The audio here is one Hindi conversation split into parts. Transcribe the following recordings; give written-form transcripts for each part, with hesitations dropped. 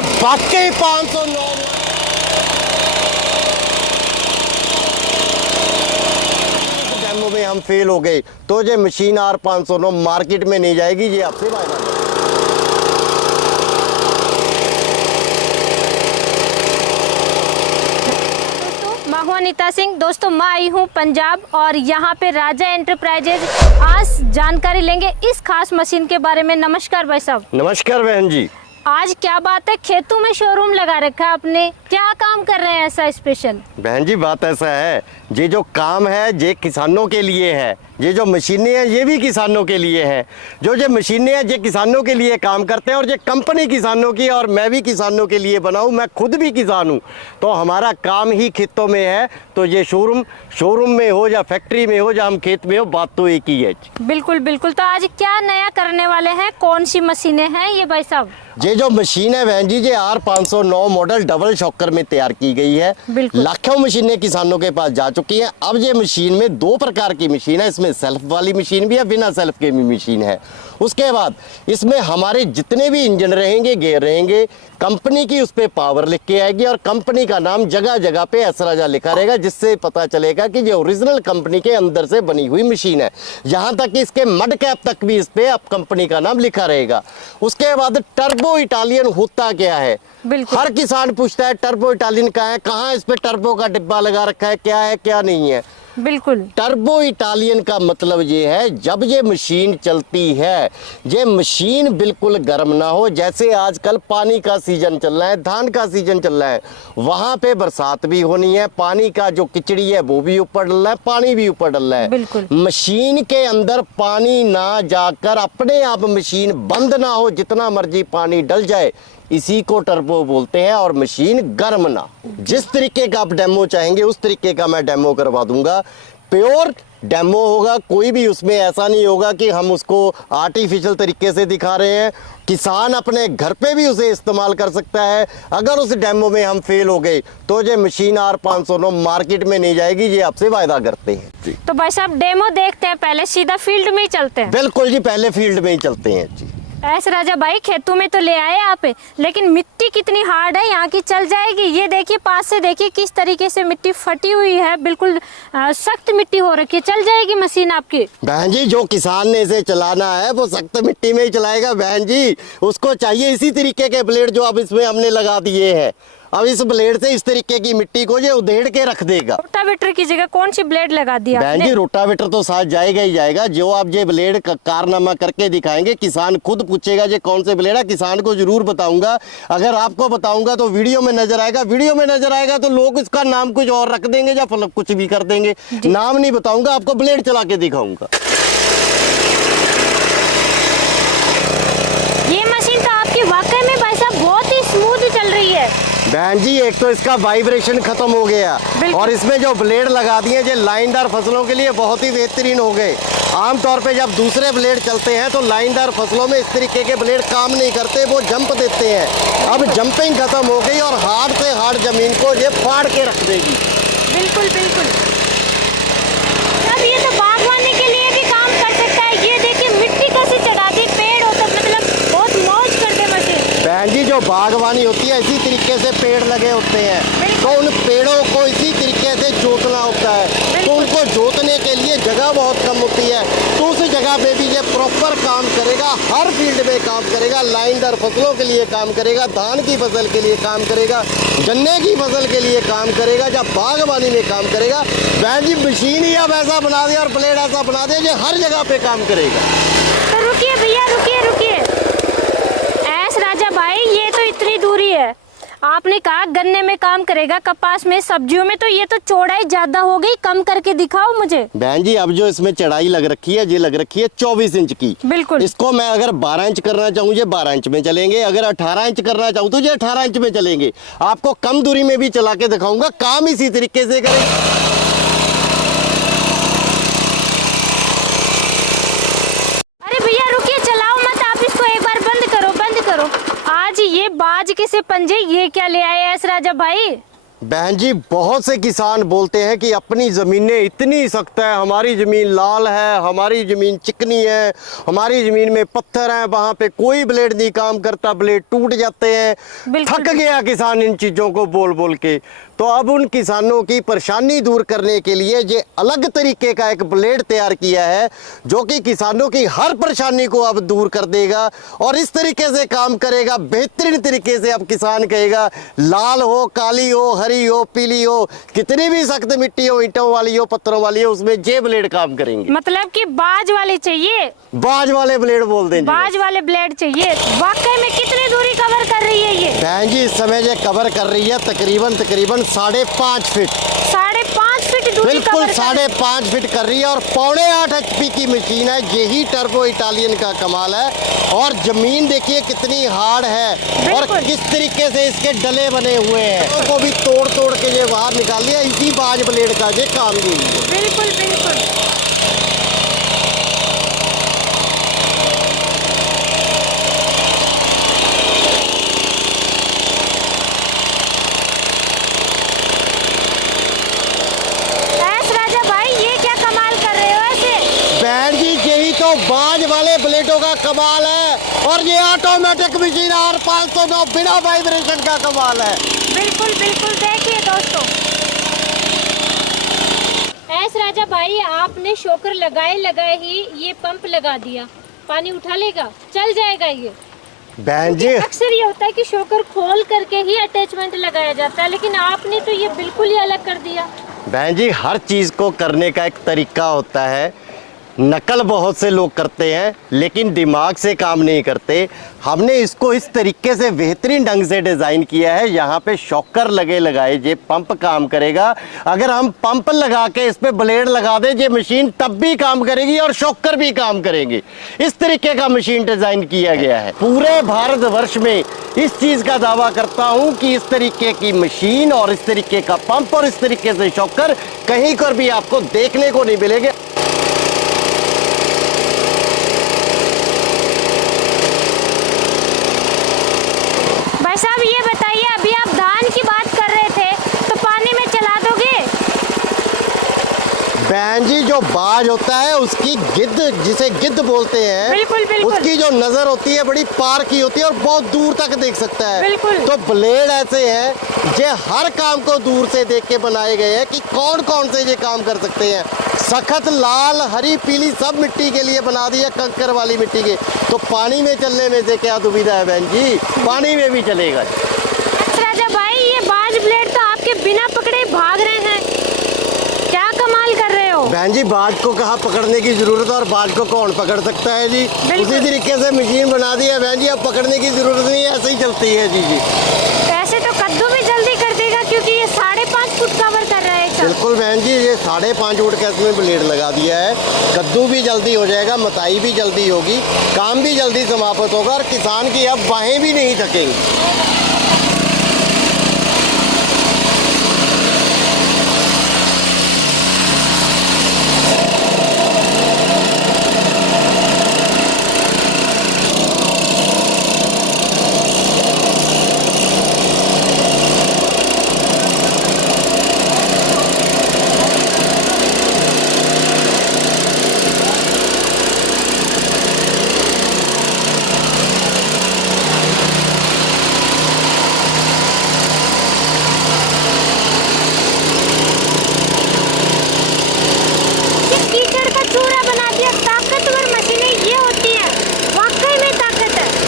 वाकई 509 डेमो में हम फेल हो गए तो ये मशीन R509 मार्केट में नहीं जाएगी, ये आपसे वायदा है। मैं हूं अनीता सिंह। दोस्तों मैं आई हूं पंजाब और यहाँ पे राजा एंटरप्राइजेज आज जानकारी लेंगे इस खास मशीन के बारे में। नमस्कार भाई साहब। नमस्कार बहन जी। आज क्या बात है, खेतों में शोरूम लगा रखा है आपने, क्या काम कर रहे हैं ऐसा स्पेशल? बहन जी बात ऐसा है, ये जो काम है ये किसानों के लिए है, ये जो मशीनें हैं ये भी किसानों के लिए हैं। जो ये मशीनें हैं ये किसानों के लिए काम करते हैं और ये कंपनी किसानों की, और मैं भी किसानों के लिए बना हूँ, मैं खुद भी किसान हूँ। तो हमारा काम ही खेतों में है, तो ये शोरूम में हो या फैक्ट्री में हो या हम खेत में हो, बात तो एक ही है। बिल्कुल बिल्कुल। तो आज क्या नया करने वाले हैं, कौन सी मशीनें हैं ये भाई साहब? ये जो मशीन है बहन जी ये R509 मॉडल डबल शॉकर में तैयार की गई है। लाखों मशीनें किसानों के पास जा चुकी हैं। अब ये मशीन में दो प्रकार की मशीन है, इसमें सेल्फ वाली मशीन भी है, बिना सेल्फ के भी मशीन है। उसके बाद इसमें हमारे जितने भी इंजन रहेंगे, गेयर रहेंगे, कंपनी की उस पर पावर लिख के आएगी और कंपनी का नाम जगह जगह पे एस राजा लिखा रहेगा, जिससे पता चलेगा कि ये ओरिजिनल कंपनी के अंदर से बनी हुई मशीन है। यहाँ तक कि इसके मड कैप तक भी इस पे अब कंपनी का नाम लिखा रहेगा। उसके बाद टर्बो इटालियन होता क्या है, हर किसान पूछता है टर्बो इटालियन कहाँ है, कहाँ इस पे टर्बो का डिब्बा लगा रखा है, क्या है क्या नहीं है। बिल्कुल, टर्बो इटालियन का मतलब ये है जब ये मशीन चलती है, ये मशीन बिल्कुल गर्म ना हो। जैसे आजकल पानी का सीजन चल रहा है, धान का सीजन चल रहा है, वहां पे बरसात भी होनी है, पानी का जो किचड़ी है वो भी ऊपर डल रहा है, पानी भी ऊपर डल रहा है। बिल्कुल, मशीन के अंदर पानी ना जाकर अपने आप मशीन बंद ना हो, जितना मर्जी पानी डल जाए, इसी को टर्बो बोलते हैं। और मशीन गर्म ना, जिस तरीके का आप डेमो चाहेंगे उस तरीके का मैं डेमो करवा दूंगा। प्योर डेमो होगा, कोई भी उसमें ऐसा नहीं होगा कि हम उसको आर्टिफिशियल तरीके से दिखा रहे हैं। किसान अपने घर पे भी उसे इस्तेमाल कर सकता है। अगर उस डेमो में हम फेल हो गए तो ये मशीन R509 मार्केट में नहीं जाएगी, ये आपसे वायदा करते हैं जी। तो भाई साहब डेमो देखते हैं, पहले सीधा फील्ड में ही चलते हैं। बिल्कुल जी, पहले फील्ड में ही चलते हैं जी। एस राजा भाई खेतों में तो ले आए आप, लेकिन मिट्टी कितनी हार्ड है यहाँ की, चल जाएगी? ये देखिए, पास से देखिए किस तरीके से मिट्टी फटी हुई है, बिल्कुल सख्त मिट्टी हो रखी है। चल जाएगी मशीन आपकी? बहन जी जो किसान ने इसे चलाना है वो सख्त मिट्टी में ही चलाएगा बहन जी। उसको चाहिए इसी तरीके के ब्लेड जो अब इसमें हमने लगा दिए हैं। अब इस ब्लेड से इस तरीके की मिट्टी को ये उधेड़ के रख देगा। रोटावेटर की जगह कौन सी ब्लेड लगा दिया बहन जी? रोटावेटर तो साथ जाएगा ही जाएगा। जो आप ये ब्लेड का कारनामा करके दिखाएंगे, किसान खुद पूछेगा ये कौन से ब्लेड है, किसान को जरूर बताऊंगा। अगर आपको बताऊंगा तो वीडियो में नजर आएगा, वीडियो में नजर आएगा तो लोग इसका नाम कुछ और रख देंगे या फल कुछ भी कर देंगे। नाम नहीं बताऊंगा, आपको ब्लेड चला के दिखाऊंगा। ये मशीन तो आपकी वाकई में भाई साहब बहुत ही स्मूथ चल रही है। बहन जी एक तो इसका वाइब्रेशन खत्म हो गया और इसमें जो ब्लेड लगा दिए जो लाइनदार फसलों के लिए बहुत ही बेहतरीन हो गए। आमतौर पे जब दूसरे ब्लेड चलते हैं तो लाइनदार फसलों में इस तरीके के ब्लेड काम नहीं करते, वो जंप देते हैं। अब जंपिंग खत्म हो गई और हार्ड से हार्ड जमीन को ये फाड़ के रख देगी। बिल्कुल बिल्कुल। अब ये तो बागवानी के लिए भी काम कर सकता है। ये देखिए मिट्टी कैसे चढ़ाती, पेड़ हो तो मतलब बहुत मौज कर दे मशीन। बहन जी जो बागवानी होती है इसी तरीके से पेड़ लगे होते हैं, तो उन पेड़ों को इसी तरीके से जोतना होता है। तो उनको जोतने के लिए जगह बहुत कम होती है, तो उस जगह पे भी ये प्रॉपर काम करेगा, हर फील्ड में काम करेगा। लाइनदार फसलों के लिए काम करेगा, धान की फसल के लिए काम करेगा, गन्ने की फसल के लिए काम करेगा, जब बागवानी में काम करेगा। बहन जी मशीन ही अब ऐसा बना दे और ब्लेड ऐसा बना दे जो हर जगह पे काम करेगा। तो रुकिए भैया, रुकिए रुकिए। एस राजा भाई ये तो इतनी दूरी है, आपने कहा गन्ने में काम करेगा, कपास में, सब्जियों में, तो ये तो चौड़ाई ज्यादा हो गई, कम करके दिखाओ मुझे। बहन जी अब जो इसमें चढ़ाई लग रखी है, ये लग रखी है 24 इंच की। बिल्कुल। इसको मैं अगर 12 इंच करना चाहूँ ये 12 इंच में चलेंगे, अगर 18 इंच करना चाहूँ तो ये 18 इंच में चलेंगे। आपको कम दूरी में भी चला के दिखाऊंगा, काम इसी तरीके से करें। आज ये बाज के से पंजे ये क्या ले आए एस राजा भाई? बहन जी, बहुत से किसान बोलते हैं कि अपनी ज़मीनें इतनी सख्त है, हमारी ज़मीन लाल है, हमारी ज़मीन चिकनी है, हमारी ज़मीन में पत्थर हैं, वहाँ पे कोई ब्लेड नहीं काम करता, ब्लेड टूट जाते हैं। बिल्कुल। थक गया किसान इन चीज़ों को बोल बोल के। तो अब उन किसानों की परेशानी दूर करने के लिए ये अलग तरीके का एक ब्लेड तैयार किया है, जो कि किसानों की हर परेशानी को अब दूर कर देगा और इस तरीके से काम करेगा, बेहतरीन तरीके से। अब किसान कहेगा लाल हो, काली हो, हरी हो, पीली हो, कितनी भी सख्त मिट्टी हो, ईंटों वाली हो, पत्थरों वाली हो, उसमें जे ब्लेड काम करेंगे। मतलब कि बाज वाले चाहिए, बाज वाले ब्लेड बोल देंगे। बाज वाले ब्लेड चाहिए। वाकई में कितनी दूरी कवर कर रही है ये? बहन जी, इस समय ये कवर कर रही है तकरीबन 5.5 फीट। 5.5 फीट दूरी बिल्कुल कवर कर- 5.5 फीट कर रही है और 4.8 HP की मशीन है। यही टर्बो इटालियन का कमाल है। और जमीन देखिए कितनी हार्ड है और बिल्कुल। किस तरीके से इसके डले बने हुए हैं, को भी तोड़ तोड़ के ये बाहर निकाल दिया। इसी बाज ब्लेड का ये काम यही है। बिल्कुल बिल्कुल। ऐस राजा भाई, ये क्या कमाल कर रहे हो ऐसे? बहन जी, यही तो बाज वाले ब्लेडों का कमाल है और ये ऑटोमेटिक मशीन R509 बिना वाइब्रेशन का कमाल है। बिल्कुल बिल्कुल। देखिए दोस्तों, ऐस राजा भाई, आपने शोकर लगाए लगाए ही ये पंप लगा दिया, पानी उठा लेगा, चल जाएगा ये। बहन जी, अक्सर ये होता है कि शोकर खोल करके ही अटैचमेंट लगाया जाता है, लेकिन आपने तो ये बिल्कुल ही अलग कर दिया। बहन जी, हर चीज़ को करने का एक तरीका होता है। नकल बहुत से लोग करते हैं लेकिन दिमाग से काम नहीं करते। हमने इसको इस तरीके से बेहतरीन ढंग से डिज़ाइन किया है। यहाँ पे शॉकर लगे लगाए, ये पंप काम करेगा। अगर हम पंप लगा के इस पे ब्लेड लगा दें, ये मशीन तब भी काम करेगी और शॉकर भी काम करेंगे। इस तरीके का मशीन डिज़ाइन किया गया है। पूरे भारतवर्ष में इस चीज़ का दावा करता हूँ कि इस तरीके की मशीन और इस तरीके का पंप और इस तरीके से शॉकर कहीं पर भी आपको देखने को नहीं मिलेंगे। भाई साहब, ये बताइए, अभी आप धान की बात कर रहे थे, तो पानी में चला दोगे? बहन जी, जो बाज होता है उसकी गिद्ध, जिसे गिद्ध बोलते हैं, बिल्कुल, बिल्कुल। उसकी जो नजर होती है बड़ी पार की होती है और बहुत दूर तक देख सकता है। बिल्कुल। तो ब्लेड ऐसे हैं जे हर काम को दूर से देख के बनाए गए हैं कि कौन कौन से ये काम कर सकते हैं। सख्त लाल, हरी, पीली सब मिट्टी के लिए बना दिया, कंकर वाली मिट्टी के। तो पानी में चलने में से क्या दुविधा है बहन जी, पानी में भी चलेगा। राजा भाई, ये बाज ब्लेड तो आपके बिना पकड़े भाग रहे हैं, क्या कमाल कर रहे हो? बहन जी, बाज को कहाँ पकड़ने की जरूरत है और बाज को कौन पकड़ सकता है जी। उसी तरीके से मशीन बना दी है बहन जी, अब पकड़ने की जरूरत नहीं है, ऐसे ही चलती है जी। ऐसे तो कद्दू भी जल्दी कर देगा, क्योंकि ये 5.5 फुट कवर कर रहा है एक साथ। बिल्कुल बहन जी, ये 5.5 फुट का इसमें ब्लेड लगा दिया है। कद्दू भी जल्दी हो जाएगा, मताई भी जल्दी होगी, काम भी जल्दी समाप्त होगा और किसान की अब बाहें भी नहीं थकेंगी।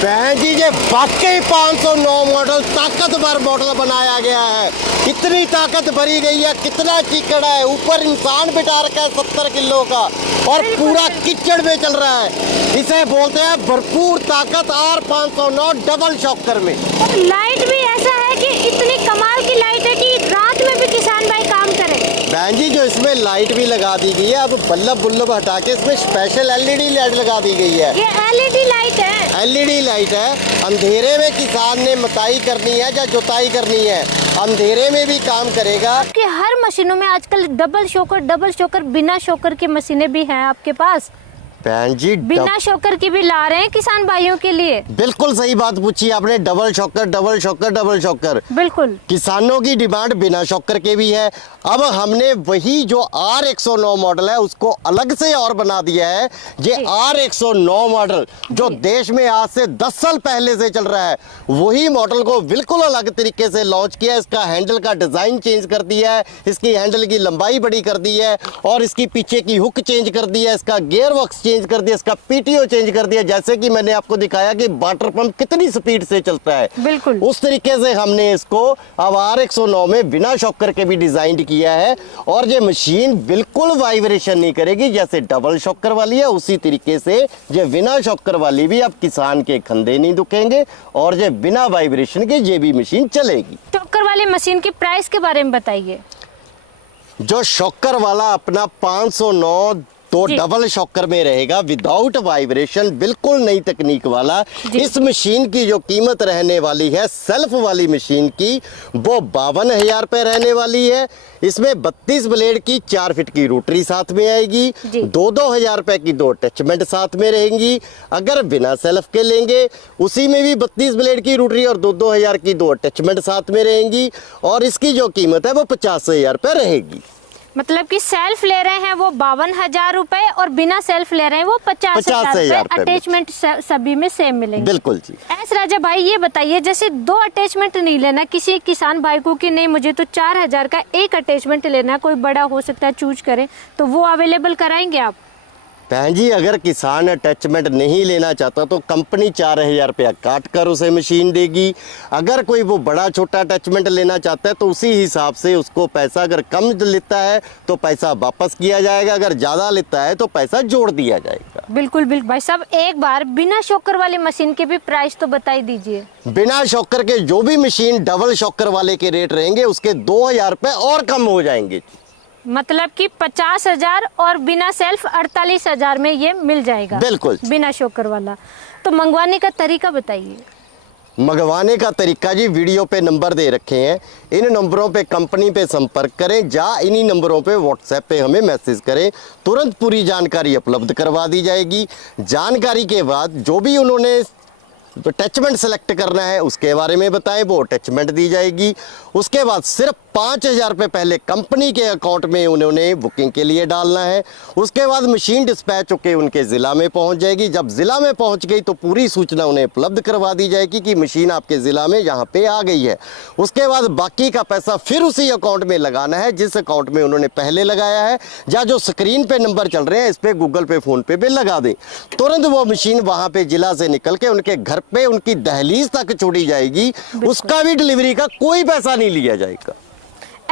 बहन जी, ये वाकई 509 मॉडल ताकतवर मॉडल बनाया गया है। इतनी ताकत भरी गई है, कितना चिकड़ है, ऊपर इंसान बिठा रखा है 70 किलो का और पूरा कीचड़ में चल रहा है। इसे बोलते हैं भरपूर ताकत R509 डबल शॉकर में। लाइट भी ऐसा है कि इतनी कमाल की लाइट है कि रात में भी किसान भाई काम करे। बहन जी, जो इसमें लाइट भी लगा दी गई है, अब बल्ब बुल्लब हटा के इसमें स्पेशल LED लाइट लगा दी गई है। ये LED लाइट है, LED लाइट है। अंधेरे में किसान ने मताई करनी है या जुताई करनी है, अंधेरे में भी काम करेगा। कि हर मशीनों में आजकल डबल शॉकर बिना शॉकर की मशीनें भी हैं आपके पास। बहन जी बिना शॉकर की भी ला रहे हैं किसान भाइयों के लिए। बिल्कुल सही बात पूछी आपने, double shocker double shocker double shocker. बिल्कुल किसानों की डिमांड बिना शॉकर के भी है। अब हमने वही जो R109 मॉडल है उसको अलग से और बना दिया है। ये R109 मॉडल जो देश में आज से 10 साल पहले से चल रहा है, वही मॉडल को बिल्कुल अलग तरीके से लॉन्च किया है। इसका हैंडल का डिजाइन चेंज कर दिया है, इसकी हैंडल की लंबाई बड़ी कर दी है, और इसकी पीछे की हुक चेंज कर दी है, इसका गियर बॉक्स चेंज कर दिया, इसका PTO चेंज कर दिया। जैसे कि मैंने आपको दिखाया कि वाटर पंप कितनी स्पीड से चलता है, बिल्कुल उस तरीके से हमने इसको अब R109 में बिना शॉकर के भी डिजाइन किया है। और ये मशीन बिल्कुल वाइब्रेशन नहीं करेगी, जैसे डबल शॉकर वाली है उसी तरीके से ये बिना शॉकर वाली भी अब किसान के कंधे नहीं दुखेंगे, और ये बिना वाइब्रेशन के ये भी मशीन चलेगी। शॉकर वाली मशीन की प्राइस के बारे में बताइए। जो शॉकर वाला अपना 509 तो डबल शॉकर में रहेगा विदाउट वाइब्रेशन, बिल्कुल नई तकनीक वाला। इस मशीन की जो कीमत रहने वाली है सेल्फ वाली मशीन की, वो 52,000 रुपए रहने वाली है। इसमें 32 ब्लेड की 4 फीट की रोटरी साथ में आएगी, 2-2 रुपए की 2 अटैचमेंट साथ में रहेंगी। अगर बिना सेल्फ के लेंगे उसी में भी 32 ब्लेड की रोटरी और 2-2 की 2 अटैचमेंट साथ में रहेंगी, और इसकी जो कीमत है वो 50,000 रुपए रहेगी। मतलब कि सेल्फ ले रहे हैं वो 52,000 रुपए और बिना सेल्फ ले रहे हैं वो 50,000 रुपए। अटैचमेंट सभी में सेम मिलेंगे। बिल्कुल जी। एस राजा भाई ये बताइए, जैसे 2 अटैचमेंट नहीं लेना किसी किसान भाई को कि नहीं मुझे तो 4,000 का एक अटैचमेंट लेना, कोई बड़ा हो सकता है चूज करे, तो वो अवेलेबल कराएंगे आप? बहन जी अगर किसान अटैचमेंट नहीं लेना चाहता तो कंपनी 4,000 रुपया काट कर उसे मशीन देगी। अगर कोई वो बड़ा छोटा अटैचमेंट लेना चाहता है तो उसी हिसाब से उसको पैसा, अगर कम लेता है तो पैसा वापस किया जाएगा, अगर ज़्यादा लेता है तो पैसा जोड़ दिया जाएगा। बिल्कुल बिल्कुल भाई साहब, एक बार बिना शॉकर वाली मशीन के भी प्राइस तो बता ही दीजिए। बिना शॉकर के जो भी मशीन डबल शॉकर वाले के रेट रहेंगे उसके 2,000 रुपये और कम हो जाएंगे। मतलब कि 50,000 और बिना सेल्फ 48,000 में ये मिल जाएगा। बिल्कुल बिना शॉकर वाला। तो मंगवाने का तरीका बताइए। मंगवाने का तरीका जी वीडियो पे नंबर दे रखे हैं, इन नंबरों पे कंपनी पे संपर्क करें, या इन्हीं नंबरों पे व्हाट्सएप पे हमें मैसेज करें, तुरंत पूरी जानकारी उपलब्ध करवा दी जाएगी। जानकारी के बाद जो भी उन्होंने अटैचमेंट सेलेक्ट करना है उसके बारे में बताएं, वो अटैचमेंट दी जाएगी। उसके बाद सिर्फ 5,000 रुपये पहले कंपनी के अकाउंट में उन्होंने बुकिंग के लिए डालना है। उसके बाद मशीन डिस्पैच होकर उनके ज़िला में पहुंच जाएगी। जब ज़िला में पहुंच गई तो पूरी सूचना उन्हें उपलब्ध करवा दी जाएगी कि मशीन आपके ज़िला में यहाँ पे आ गई है। उसके बाद बाकी का पैसा फिर उसी अकाउंट में लगाना है जिस अकाउंट में उन्होंने पहले लगाया है, या जो स्क्रीन पे नंबर चल रहे हैं इस पर गूगल पे फ़ोन पे भी लगा दें। तुरंत वो मशीन वहाँ पे ज़िला से निकल के उनके घर पे उनकी दहलीज तक छोड़ी जाएगी, उसका भी डिलीवरी का कोई पैसा नहीं लिया जाएगा।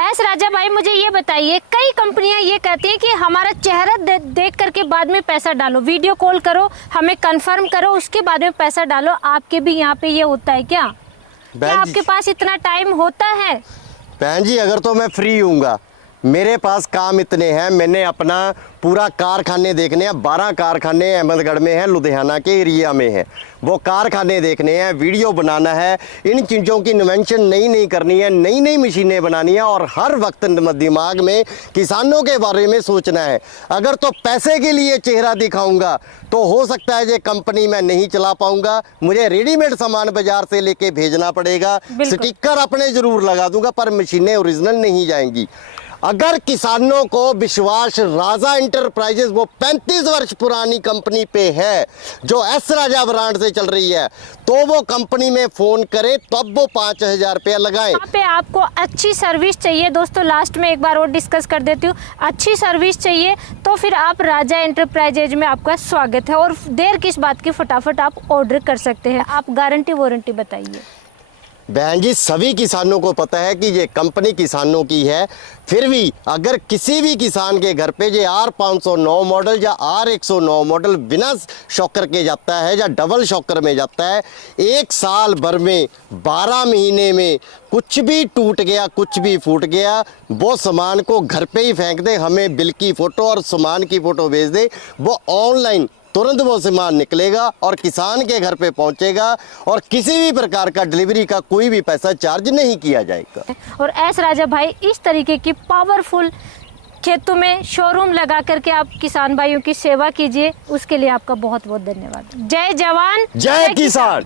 एस राजा भाई मुझे ये बताइए, कई कंपनियां ये कहती हैं कि हमारा चेहरा देख करके बाद में पैसा डालो, वीडियो कॉल करो, हमें कंफर्म करो, उसके बाद में पैसा डालो। आपके भी यहाँ पे ये होता है क्या? आपके पास इतना टाइम होता है? बहन जी अगर तो मैं फ्री हूँगा, मेरे पास काम इतने हैं, मैंने अपना पूरा कारखाने देखने हैं, 12 कारखाने अहमदगढ़ में हैं, लुधियाना के एरिया में हैं, वो कारखाने देखने हैं, वीडियो बनाना है, इन चीज़ों की इन्वेंशन नई नई करनी है, नई नई मशीनें बनानी है, और हर वक्त दिमाग में किसानों के बारे में सोचना है। अगर तो पैसे के लिए चेहरा दिखाऊंगा तो हो सकता है ये कंपनी मैं नहीं चला पाऊंगा, मुझे रेडीमेड सामान बाजार से लेके भेजना पड़ेगा, स्टिकर अपने ज़रूर लगा दूंगा पर मशीनें ओरिजिनल नहीं जाएंगी। अगर किसानों को विश्वास राजा इंटरप्राइजेज वो 35 वर्ष पुरानी कंपनी पे है जो एस राजा ब्रांड से चल रही है, तो वो कंपनी में फोन करे तब वो 5,000 रुपया लगाए। यहाँ पे आपको अच्छी सर्विस चाहिए दोस्तों, लास्ट में एक बार और डिस्कस कर देती हूँ, अच्छी सर्विस चाहिए तो फिर आप राजा इंटरप्राइजेज में आपका स्वागत है, और देर किस बात की, फटाफट आप ऑर्डर कर सकते हैं। आप गारंटी वारंटी बताइए। बहन जी सभी किसानों को पता है कि ये कंपनी किसानों की है, फिर भी अगर किसी भी किसान के घर पे ये R509 मॉडल या R109 मॉडल बिना शॉकर के जाता है या डबल शॉकर में जाता है, 1 साल भर में 12 महीने में कुछ भी टूट गया, कुछ भी फूट गया, वो सामान को घर पे ही फेंक दे, हमें बिल की फ़ोटो और सामान की फ़ोटो भेज दे, वो ऑनलाइन तुरंत वो सामान निकलेगा और किसान के घर पे पहुंचेगा, और किसी भी प्रकार का डिलीवरी का कोई भी पैसा चार्ज नहीं किया जाएगा। और एस राजा भाई इस तरीके की पावरफुल खेतों में शोरूम लगा करके आप किसान भाइयों की सेवा कीजिए, उसके लिए आपका बहुत बहुत धन्यवाद। जय जवान जय किसान।